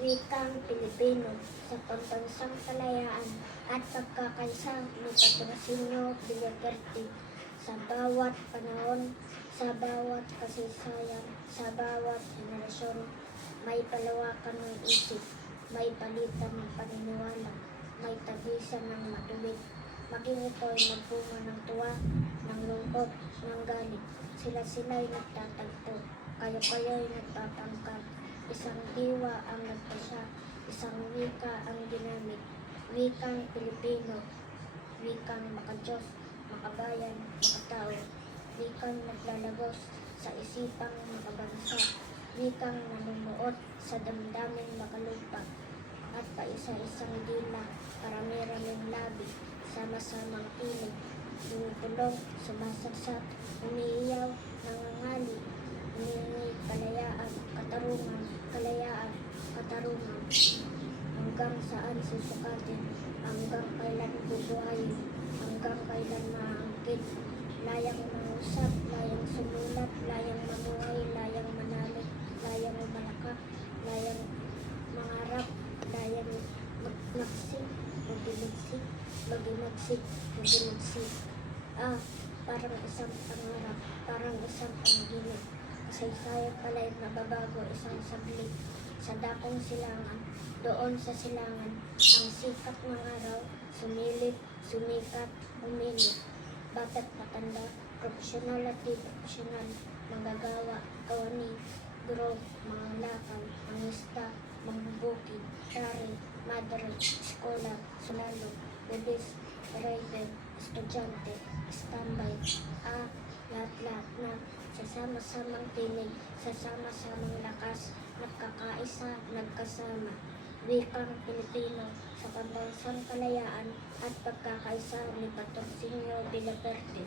wikang Pilipino sa pambansang kalayaan at pagkakaisa ni Patrocinio Villaverde sa bawat panahon, sa bawat kasaysayan, sa bawat henerasyon. May palawakan ng isip, may palitan ng paniniwala, may tagisan ng matuwid. Maging ito'y nagbunga ng tuwa, ng lungkot, ng galit. Sila-sila'y nagtatagpo, kayo-kayo'y nagpapangkat. Isang diwa ang nagpasya, isang wika ang ginamit. Wikang Pilipino, wikang makadiyos, makabayan, makatao. Wikang naglalagos sa isipang makabansa. Wikang namumuot sa damdaming makalupa. At paisa-isang dila, parami-raming labi, sama-samang tinig, tumutulong, sumasagsak, umiiyaw, nangangali, humingi kalayaan, katarungan, kalayaan, katarungan. Hanggang saan susukatin, hanggang kailan bubuhayin, hanggang kailan maangkin. Layang mangusap, layang sumulat, layang mamuhay, layang manalig, layang malakak, layang mangarap, layang magmagsik, magdimagsik, magimagsik, magimagsik. Parang isang pangarap, parang isang panaginip. Kasaysayan pala'y nababago isang saglit. Sa dakong silangan, doon sa silangan, ang sikat ng araw, sumilip, sumikat, uminit. Bata't matanda, profesional at di profesional, manggagawa, kawani, guro, mga lakal, mangista, mangbubukid, tari, madre, eskola, sulalo, bebis, driver, estudyante, standby, lahat-lahat na sasama-samang tinig, sasama-samang lakas, nagkakaisa, nagkasama. Wikang Pilipino sa pambansang kalayaan at pagkakaisa ni Patrocinio Villaverde.